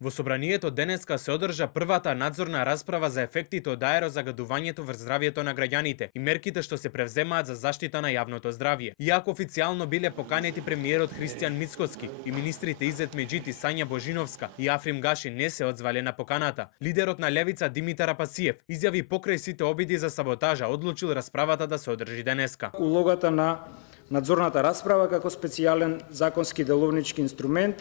Во собранието денеска се одржа првата надзорна расправа за ефектите од аерозагадувањето врз здравјето на граѓаните и мерките што се превземаат за заштита на јавното здравје. Иако официјално биле поканети премиерот Христијан Мицкоски и министрите Изет Меджити, Сања Божиновска и Африм Гаши не се одзвале на поканата, лидерот на левица Димитар Апасиев изјави покрај сите обиди за саботажа одлучил расправата да се одржи денеска. Улогата на надзорната расправа како специјален законски деловнички инструмент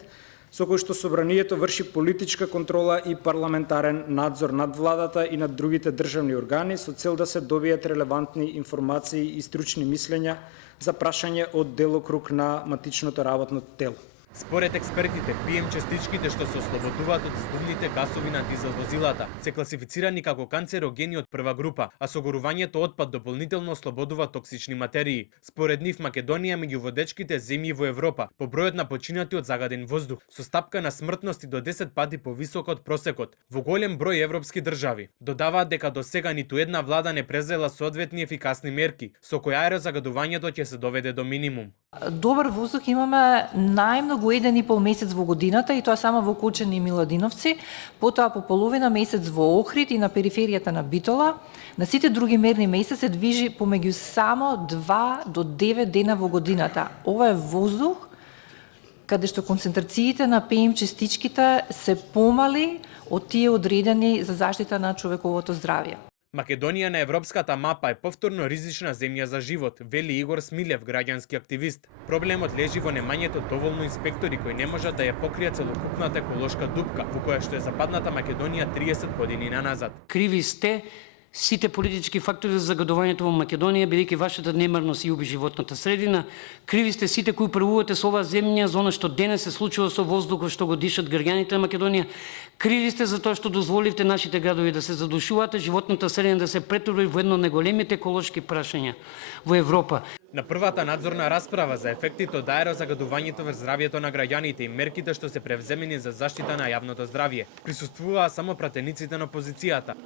со кој што собранието врши политичка контрола и парламентарен надзор над владата и над другите државни органи со цел да се добијат релевантни информации и стручни мислења за прашање од делокруг на матичното работно тело. Според експертите, ПМ частичките што се ослободуваат од здувните гасови на дизел возилата се класифицирани како канцерогени од прва група, а со горувањето отпад дополнително ослободува токсични материи. Според нив Македонија меѓу водечките земји во Европа по бројот на починати од загаден воздух, со стапка на смртности до 10 пати повисока од просекот во голем број европски држави. Додаваат дека до сега ниту една влада не презела соодветни ефикасни мерки, со кои аерозагадувањето ќе се доведе до минимум. Добар воздух имаме најмногу 1,5 месец во годината и тоа само во Кучани и Миладиновци, потоа по половина месец во Охрид и на периферијата на Битола. На сите други мерни месеци се движи помеѓу само 2 до 9 дена во годината. Ова е воздух каде што концентрациите на ПМ частичките се помали од тие одредени за заштита на човековото здравје. Македонија на европската мапа е повторно ризична земја за живот, вели Игор Смилев, граѓански активист. Проблемот лежи во немањето доволно инспектори кои не можат да ја покријат целокупната еколошка дупка во која што е западната Македонија 30 години наназад. Криви сте сите политички фактори за загадувањето во Македонија, бидејќи вашата немарност и уби животната средина. Криви сте сите кои правувате со оваа земја за она што денес се случува со воздухот што го дишат граѓаните на Македонија. Криви сте за тоа што дозволивте нашите градови да се задушуваат, животната средина да се претвори во едно од најголемите еколошки прашања во Европа. На првата надзорна расправа за ефектите од аерозагадувањето врз здравјето на граѓаните и мерките што се превземени за заштита на јавното здравје присуствуваа само пратениците на опозицијата.